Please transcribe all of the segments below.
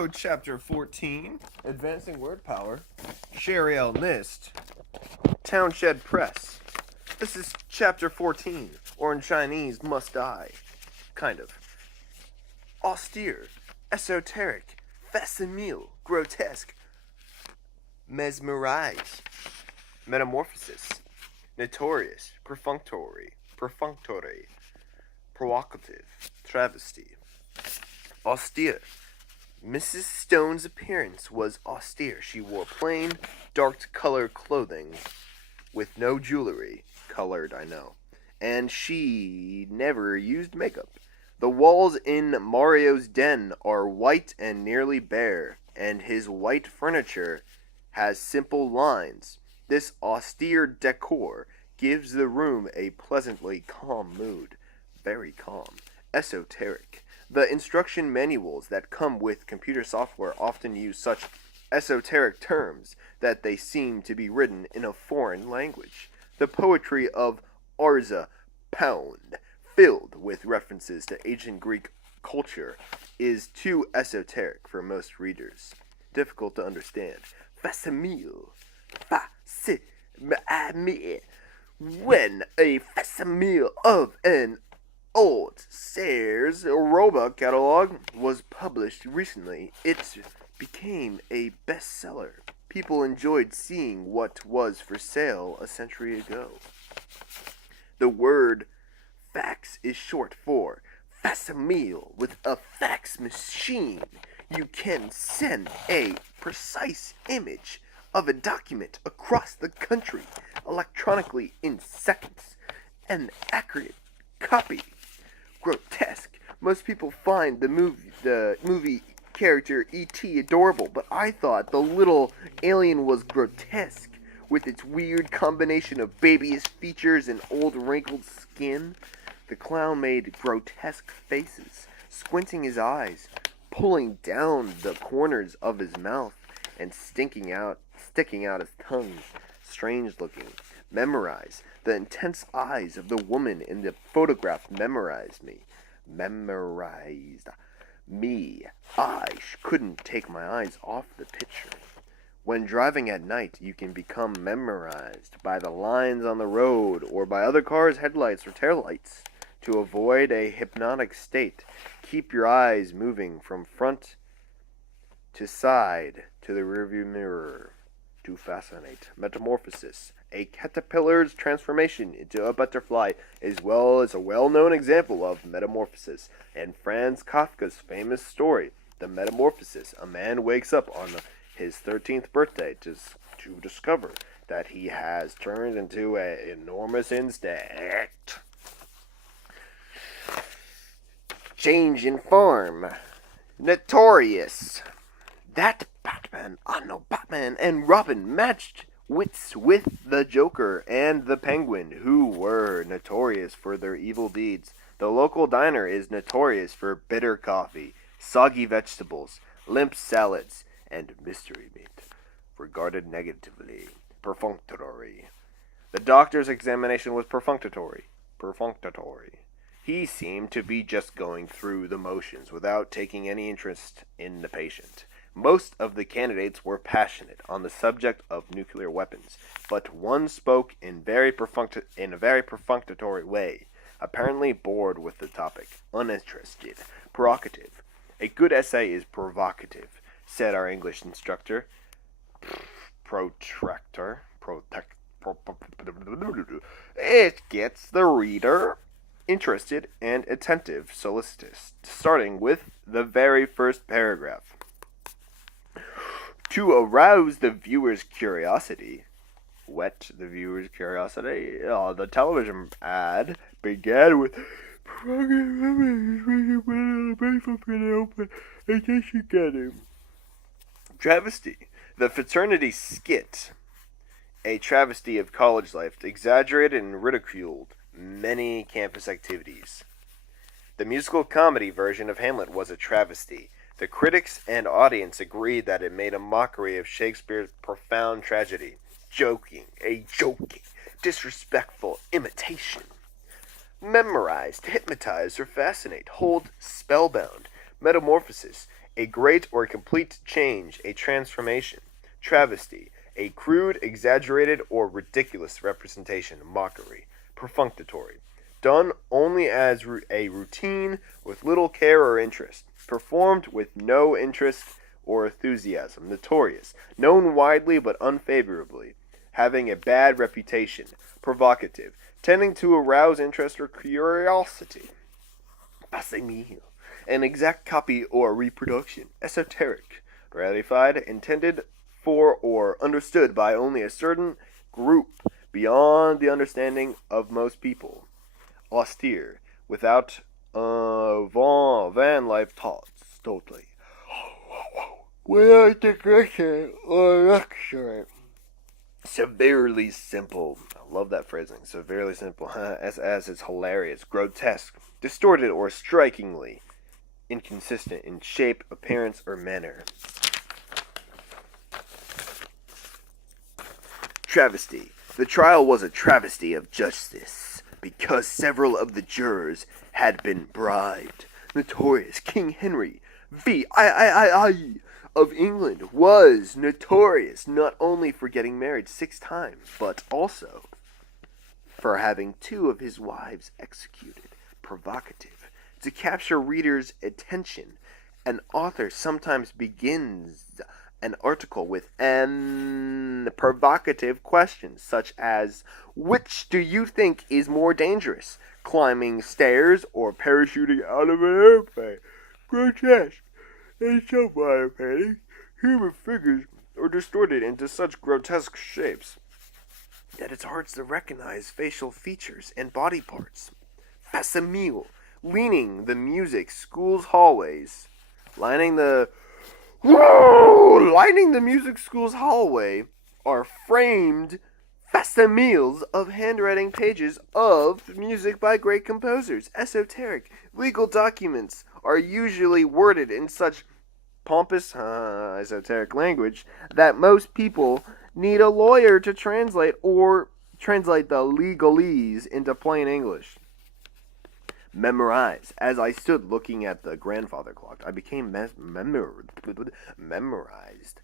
Hello, Chapter 14, Advancing Word Power, Sherry L. Nist, Townshed Press. This is Chapter 14, or in Chinese, Must Die. Kind of. Austere, Esoteric, Facsimile, Grostedque, Mesmerize, Metamorphosis, Notorious, Perfunctory, Provocative, Travesty. Austere. Mrs. Stone's appearance was austere. She wore plain, dark-colored clothing with no jewelry, colored, I know, and she never used makeup. The walls in Mario's den are white and nearly bare, and his white furniture has simple lines. This austere decor gives the room a pleasantly calm mood. Very calm. Esoteric. The instruction manuals that come with computer software often use such esoteric terms that they seem to be written in a foreign language. The poetry of Arza Pound, filled with references to ancient Greek culture, is too esoteric for most readers. Difficult to understand. Facsimile. Facsimile. When a facsimile of an Austere robot catalog was published recently, it became a bestseller. People enjoyed seeing what was for sale a century ago. The word fax is short for facsimile. With a fax machine, you can send a precise image of a document across the country electronically in seconds. An accurate copy. Grotesque. Most people find the movie character E.T. adorable, but I thought the little alien was grotesque, with its weird combination of babyish features and old wrinkled skin. The clown made grotesque faces, squinting his eyes, pulling down the corners of his mouth, and sticking out his tongue. Strange looking. Memorize. The intense eyes of the woman in the photograph memorized me. Memorized me. I couldn't take my eyes off the picture. When driving at night, you can become memorized by the lines on the road or by other cars' headlights or taillights. To avoid a hypnotic state, keep your eyes moving from front to side to the rearview mirror. To fascinate. Metamorphosis. A caterpillar's transformation into a butterfly, as well as a well-known example of metamorphosis. And Franz Kafka's famous story, The Metamorphosis. A man wakes up on his 13th birthday to discover that he has turned into an enormous insect. Change in form. Notorious. That Batman, Batman and Robin matched wits with the Joker and the Penguin, who were notorious for their evil deeds. The local diner is notorious for bitter coffee, soggy vegetables, limp salads, and mystery meat. Regarded negatively. Perfunctory. The doctor's examination was perfunctory. He seemed to be just going through the motions without taking any interest in the patient. Most of the candidates were passionate on the subject of nuclear weapons, but one spoke in a very perfunctory way, apparently bored with the topic, uninterested. Provocative. A good essay is provocative, said our English instructor. It gets the reader interested and attentive, solicitous, starting with the very first paragraph. To arouse the viewer's curiosity, the television ad began with Travesty. The fraternity skit, a travesty of college life, exaggerated and ridiculed many campus activities. The musical comedy version of Hamlet was a travesty. The critics and audience agreed that it made a mockery of Shakespeare's profound tragedy. Joking, disrespectful imitation. Memorize, to hypnotize or fascinate, hold spellbound. Metamorphosis, a great or complete change, a transformation. Travesty, a crude, exaggerated, or ridiculous representation, mockery. Perfunctory, done only as a routine with little care or interest, performed with no interest or enthusiasm. Notorious, known widely but unfavorably, having a bad reputation. Provocative, tending to arouse interest or curiosity. Facsimile, an exact copy or reproduction. Esoteric, ratified, intended for or understood by only a certain group, beyond the understanding of most people. Austere, without van life thoughts, totally. Without digression or luxury. Severely simple. I love that phrasing. Severely simple. as it's hilarious. Grotesque. Distorted or strikingly inconsistent in shape, appearance, or manner. Travesty. The trial was a travesty of justice because several of the jurors had been bribed. Notorious King Henry VIII of England was notorious not only for getting married 6 times, but also for having 2 of his wives executed. Provocative. To capture readers' attention, an author sometimes begins an article with an provocative question, such as, which do you think is more dangerous, climbing stairs or parachuting out of an airplane? Grotesque. In some way, painting, human figures are distorted into such grotesque shapes that it's hard to recognize facial features and body parts. Facsimile, lining the music school's hallways, lining the music school's hallway are framed facsimiles of handwriting pages of music by great composers. Esoteric, legal documents are usually worded in such pompous, esoteric language that most people need a lawyer to translate the legalese into plain English. Memorize. As I stood looking at the grandfather clock, I became mesmerized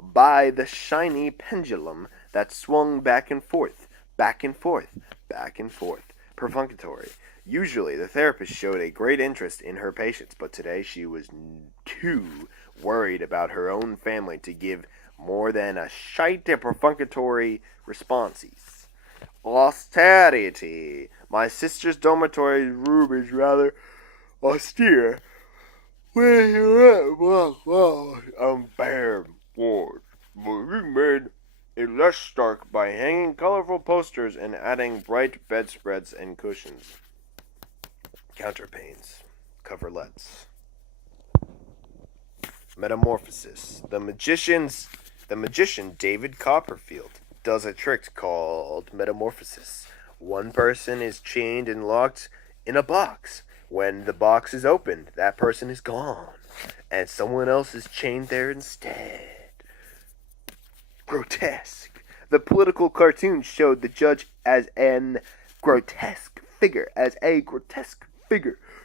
by the shiny pendulum that swung back and forth, back and forth, back and forth. Perfunctory. Usually, the therapist showed a great interest in her patients, but today she was too worried about her own family to give more than a shite perfunctory responses. Austerity. My sister's dormitory room is rather austere, with red block walls and bare boards, but we made it less stark by hanging colorful posters and adding bright bedspreads and cushions. Counterpanes. Coverlets. Metamorphosis. The magician David Copperfield does a trick called Metamorphosis. One person is chained and locked in a box. When the box is opened, that person is gone, and someone else is chained there instead. Grotesque. The political cartoon showed the judge as a grotesque figure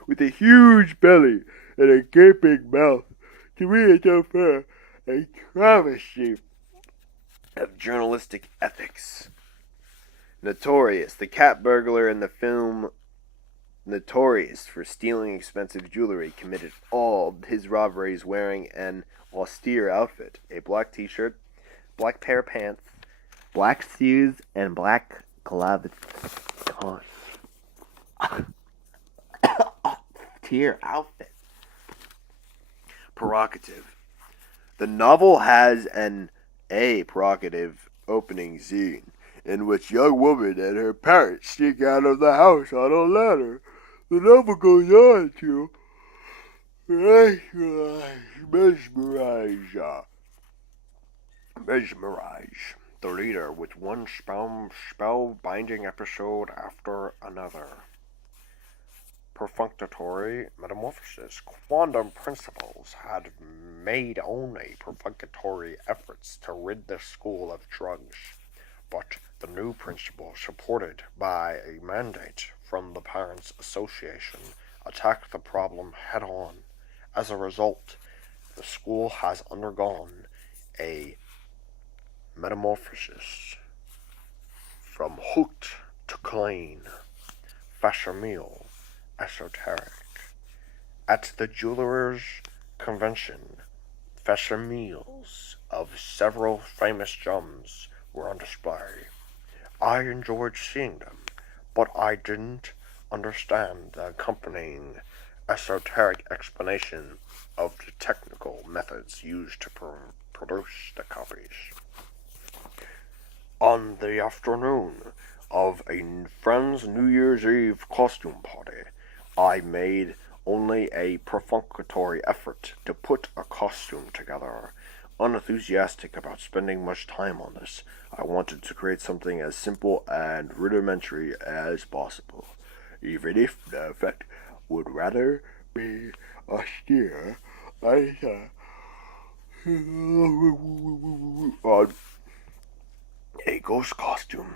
with a huge belly and a gaping mouth. To me, it's unfair, a travesty of journalistic ethics. Notorious, the cat burglar in the film Notorious for stealing expensive jewelry, committed all his robberies wearing an austere outfit, a black t-shirt, black pair of pants, black shoes, and black gloves. Austere outfit. Provocative. The novel has an provocative opening scene in which young woman and her parents sneak out of the house on a ladder. The novel goes on to mesmerize the reader with one spell-binding episode after another. Perfunctory metamorphosis. Quantum principles had made only perfunctory efforts to rid the school of drugs, but the new principle, supported by a mandate from the Parents' Association, attack the problem head on. As a result, the school has undergone a metamorphosis from hooked to clean. Facsimile, Esoteric. At the jewelers' convention, facsimiles of several famous gems were on display. I enjoyed seeing them, but I didn't understand the accompanying esoteric explanation of the technical methods used to produce the copies. On the afternoon of a friend's New Year's Eve costume party, I made only a perfunctory effort to put a costume together. Unenthusiastic about spending much time on this, I wanted to create something as simple and rudimentary as possible, even if the effect would rather be austere. I on a ghost costume.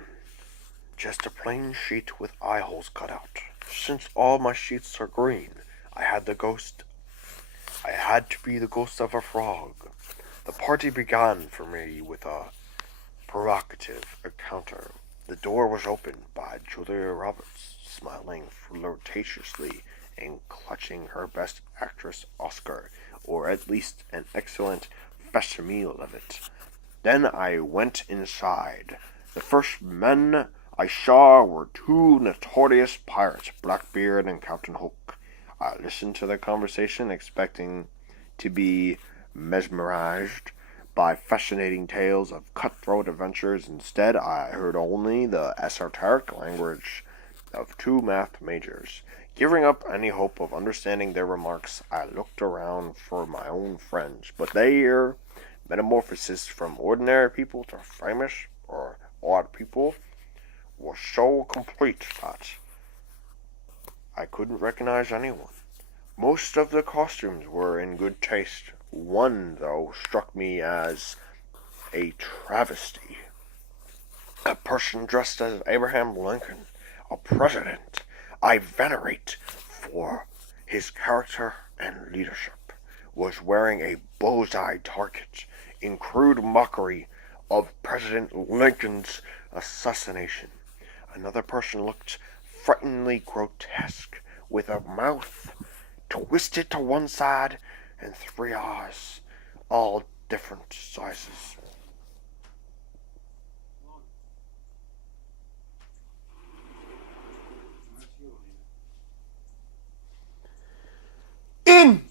Just a plain sheet with eye holes cut out. Since all my sheets are green, I had to be the ghost of a frog. The party began for me with a provocative encounter. The door was opened by Julia Roberts, smiling flirtatiously and clutching her Best Actress Oscar, or at least an excellent facsimile of it. Then I went inside. The first men I saw were two notorious pirates, Blackbeard and Captain Hook. I listened to their conversation, expecting to be mesmerized by fascinating tales of cutthroat adventures. Instead, I heard only the esoteric language of two math majors. Giving up any hope of understanding their remarks, I looked around for my own friends, but their metamorphosis from ordinary people to famous or odd people was so complete that I couldn't recognize anyone. Most of the costumes were in good taste. One, though, struck me as a travesty. A person dressed as Abraham Lincoln, a president I venerate for his character and leadership, was wearing a bullseye target in crude mockery of President Lincoln's assassination. Another person looked frighteningly grotesque, with a mouth twisted to one side and three eyes, all different sizes. In